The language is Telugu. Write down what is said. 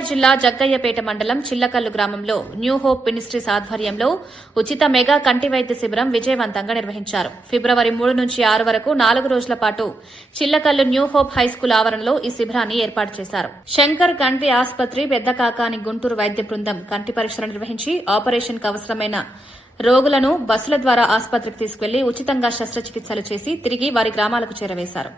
ఎన్టీఆర్ జిల్లా జగ్గయ్యపేట మండలం చిల్లకల్లు గ్రామంలో న్యూ హోప్ మినిస్ట్రీస్ ఆధ్వర్యంలో ఉచిత మెగా కంటి వైద్య శిబిరం విజయవంతంగా నిర్వహించారు. ఫిబ్రవరి 3 నుంచి 6 వరకు 4 రోజుల పాటు చిల్లకల్లు న్యూ హోప్ హైస్కూల్ ఆవరణలో ఈ శిబిరాన్ని ఏర్పాటు చేశారు. శంకర్ కంటి ఆసుపత్రి పెద్ద కాకాని గుంటూరు వైద్య బృందం కంటి పరీక్షలు నిర్వహించి ఆపరేషన్ కు అవసరమైన రోగులను బస్సుల ద్వారా ఆసుపత్రికి తీసుకెళ్లి ఉచితంగా శస్త్రచికిత్సలు చేసి తిరిగి వారి గ్రామాలకు చేరవేశారు.